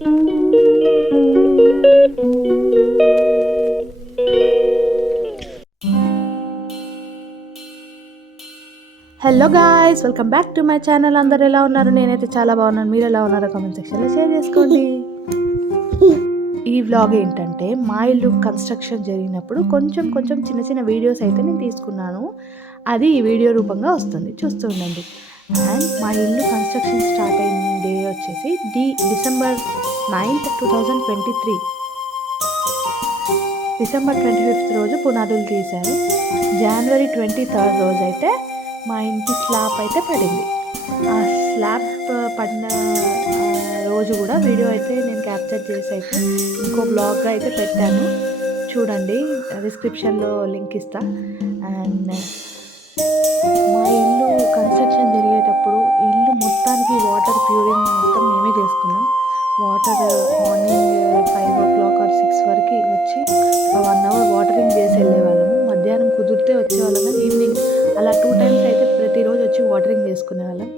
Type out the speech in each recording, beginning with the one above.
Hello guys, welcome back to my channel. అందరు ఎలా ఉన్నారు? నేనైతే చాలా బాగున్నాను. మీరు ఎలా ఉన్నారో కామెంట్ సెక్షన్లో షేర్ చేసుకోండి. ఈ వ్లాగ్ ఏంటంటే మా ఇల్లు కన్స్ట్రక్షన్ జరిగినప్పుడు కొంచెం చిన్న చిన్న వీడియోస్ అయితే నేను తీసుకున్నాను. అది ఈ వీడియో రూపంగా వస్తుంది, చూస్తూ ఉండండి. అండ్ మా ఇల్లు కన్స్ట్రక్షన్ స్టార్ట్ అయిన డే వచ్చేసి డిసెంబర్ 9th, 2023. డిసెంబర్ 25th రోజు పునాదులు తీశారు. జనవరి 23rd రోజు అయితే మా ఇంటి స్లాబ్ అయితే పడింది. ఆ స్లాబ్ పడిన రోజు కూడా వీడియో అయితే నేను క్యాప్చర్ చేసి అయితే ఇంకో బ్లాగ్గా అయితే పెట్టాను, చూడండి. డిస్క్రిప్షన్లో లింక్ ఇస్తా. అండ్ మా ఇల్లు కన్స్ట్రక్షన్ జరిగేటప్పుడు ఇల్లు మొత్తానికి వాటర్ ప్యూరింగ్ మొత్తం మేమే చేసుకున్నాం. వాటర్ మార్నింగ్ 5 o'clock or 6 వరకు వచ్చి 1 hour వాటరింగ్ చేసి వెళ్ళేవాళ్ళము. మధ్యాహ్నం కుదిరితే వచ్చేవాళ్ళం, కానీ ఈవినింగ్ అలా 2 times అయితే ప్రతిరోజు వచ్చి వాటరింగ్ చేసుకునేవాళ్ళం.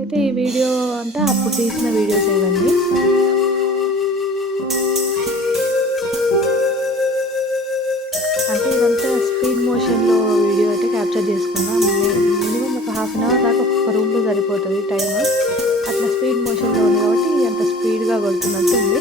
అయితే ఈ వీడియో అంతా అప్పుడు తీసిన వీడియోస్ ఇవన్నీ. అంటే ఇదంతా స్పీడ్ మోషన్లో వీడియో అయితే క్యాప్చర్ చేసుకున్నాం. మినిమం ఒక 1/2 hour దాకా ఒక్కొక్క రూమ్లో సరిపోతుంది టైం. అట్లా స్పీడ్ మోషన్లో ఉంది కాబట్టి అంత స్పీడ్గా కొడుతున్నట్టు ఉంది.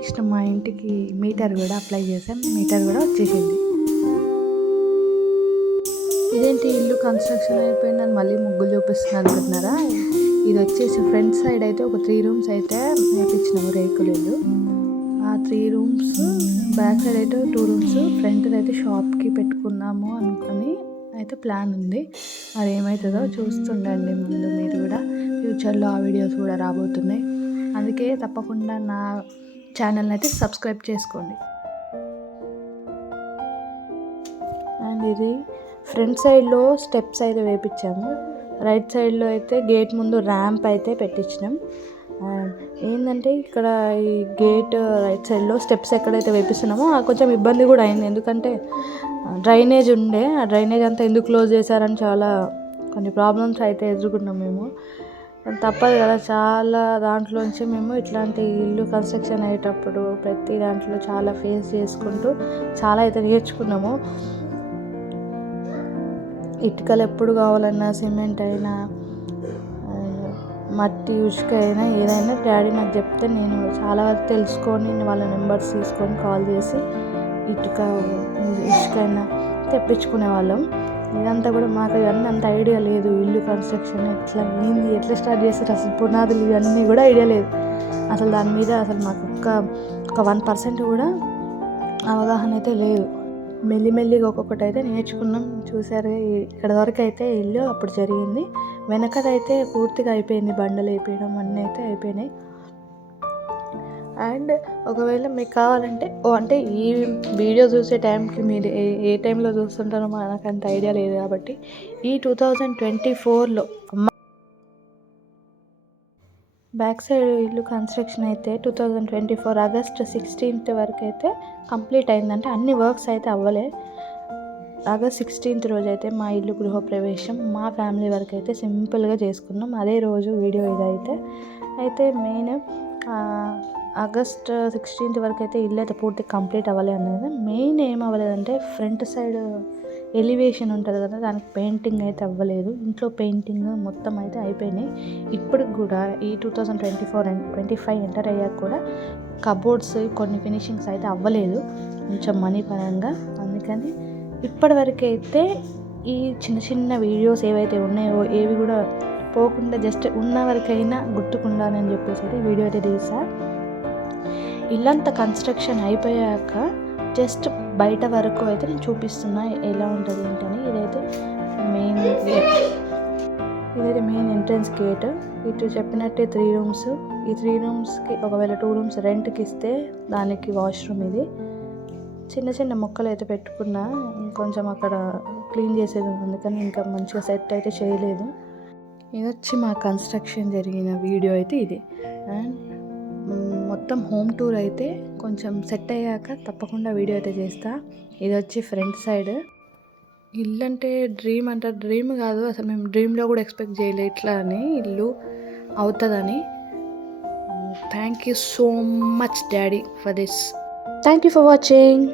నెక్స్ట్ మా ఇంటికి మీటర్ కూడా అప్లై చేసాం, మీటర్ కూడా వచ్చేసింది. ఇదేంటి ఇల్లు కన్స్ట్రక్షన్ అయిపోయిందని మళ్ళీ ముగ్గులు చూపిస్తున్నారు అనుకుంటున్నారా? ఇది వచ్చేసి ఫ్రంట్ సైడ్ అయితే ఒక 3 రూమ్స్ అయితే వేయించినాము, రేకులు ఇల్లు. ఆ 3 రూమ్స్ బ్యాక్ సైడ్ అయితే 2 రూమ్స్, ఫ్రంట్ అయితే షాప్కి పెట్టుకున్నాము అనుకుని అయితే ప్లాన్ ఉంది. మరి ఏమవుతుందో చూస్తుండండి. ముందు మీరు కూడా ఫ్యూచర్లో ఆ వీడియోస్ కూడా రాబోతున్నాయి. అందుకే తప్పకుండా నా ఛానల్ని అయితే సబ్స్క్రైబ్ చేసుకోండి. అండ్ ఇది ఫ్రంట్ సైడ్లో స్టెప్స్ అయితే వేయించాము, రైట్ సైడ్లో అయితే గేట్ ముందు ర్యాంప్ అయితే పెట్టించినాం. ఏంటంటే ఇక్కడ ఈ గేట్ రైట్ సైడ్లో స్టెప్స్ ఎక్కడైతే వేపిస్తున్నామో కొంచెం ఇబ్బంది కూడా అయింది. ఎందుకంటే డ్రైనేజ్ ఉండే, ఆ డ్రైనేజ్ అంతా ఎందుకు క్లోజ్ చేశారని చాలా కొన్ని ప్రాబ్లమ్స్ అయితే ఎదుర్కొన్నాం మేము. తప్పదు కదా, చాలా దాంట్లోంచి మేము ఇట్లాంటి ఇల్లు కన్స్ట్రక్షన్ అయ్యేటప్పుడు ప్రతి దాంట్లో చాలా ఫేస్ చేసుకుంటూ చాలా అయితే నేర్చుకున్నాము. ఇటుకలు ఎప్పుడు కావాలన్నా, సిమెంట్ అయినా, మట్టి ఉసుక అయినా ఏదైనా డాడీ నాకు చెప్తే నేను చాలా వరకు తెలుసుకొని వాళ్ళ నెంబర్స్ తీసుకొని కాల్ చేసి ఇటుక ఇసుక అయినా తెప్పించుకునే వాళ్ళం. ఇదంతా కూడా మాకు ఇవన్నీ అంత ఐడియా లేదు. ఇల్లు కన్స్ట్రక్షన్ ఎట్లా స్టార్ట్ చేస్తారు, అసలు పునాదులు ఇవన్నీ కూడా ఐడియా లేదు. అసలు దాని మీద అసలు మాకు ఒక 1% కూడా అవగాహన అయితే లేదు. మెల్లిమెల్లిగా ఒక్కొక్కటి అయితే నేర్చుకున్నాం. చూసారు, ఇక్కడ వరకు అయితే ఇల్లు అప్పుడు జరిగింది. వెనకదైతే పూర్తిగా అయిపోయింది, బండలు వేయడం అన్నీ అయితే అయిపోయినాయి. అండ్ ఒకవేళ మీకు కావాలంటే అంటే ఈ వీడియో చూసే టైంకి మీరు ఏ టైంలో చూస్తుంటారో నాకు అంత ఐడియా లేదు. కాబట్టి ఈ 2024లో బ్యాక్ సైడ్ ఇల్లు కన్స్ట్రక్షన్ అయితే 2024 ఆగస్ట్ 16th వరకు అయితే కంప్లీట్ అయిందంటే అన్ని వర్క్స్ అయితే అవ్వలే. ఆగస్ట్ 16th రోజు అయితే మా ఇల్లు గృహప్రవేశం మా ఫ్యామిలీ వరకు అయితే సింపుల్గా చేసుకున్నాం. అదే రోజు వీడియో ఇదైతే అయితే మెయిన్ ఆగస్ట్ 16th వరకు అయితే ఇల్లు అయితే పూర్తి కంప్లీట్ అవ్వలే అన్నది. మెయిన్ ఏం అవ్వలేదంటే ఫ్రంట్ సైడ్ ఎలివేషన్ ఉంటుంది కదా, దానికి పెయింటింగ్ అయితే అవ్వలేదు. ఇంట్లో పెయింటింగ్ మొత్తం అయితే అయిపోయినాయి. ఇప్పటికి కూడా ఈ 2024 అండ్ 2025 ఎంటర్ అయ్యాక కూడా కబోర్డ్స్ కొన్ని ఫినిషింగ్స్ అయితే అవ్వలేదు, కొంచెం మనీ పరంగా. అందుకని ఇప్పటివరకు అయితే ఈ చిన్న చిన్న వీడియోస్ ఏవైతే ఉన్నాయో ఏవి కూడా పోకుండా జస్ట్ ఉన్న వరకైనా గుర్తుకుండాలని చెప్పేసి అయితే వీడియో అయితే తీసా. ఇల్లంతా కన్స్ట్రక్షన్ అయిపోయాక జస్ట్ బయట వరకు అయితే నేను చూపిస్తున్నా ఎలా ఉంటుంది ఏంటని. ఇదైతే మెయిన్ ఎంట్రన్స్ గేట్. ఇటు చెప్పినట్టే 3 రూమ్స్. ఈ 3 రూమ్స్కి ఒకవేళ 2 రూమ్స్ రెంట్కి ఇస్తే దానికి వాష్రూమ్. ఇది చిన్న చిన్న మొక్కలు అయితే పెట్టుకున్నా, ఇంకొంచెం అక్కడ క్లీన్ చేసేది, అందుకని ఇంకా మంచిగా సెట్ అయితే చేయలేదు. ఇది వచ్చి మా కన్స్ట్రక్షన్ జరిగిన వీడియో అయితే ఇది. అండ్ మొత్తం హోమ్ టూర్ అయితే కొంచెం సెట్ అయ్యాక తప్పకుండా వీడియో అయితే చేస్తా. ఇది వచ్చి ఫ్రంట్ సైడ్. ఇల్లు అంటే డ్రీమ్ అంటారు, డ్రీమ్ కాదు అసలు, మేము డ్రీమ్లో కూడా ఎక్స్పెక్ట్ చేయలేదు ఇట్లా అని ఇల్లు అవుతుందని. Thank you so much daddy for this. Thank you for watching.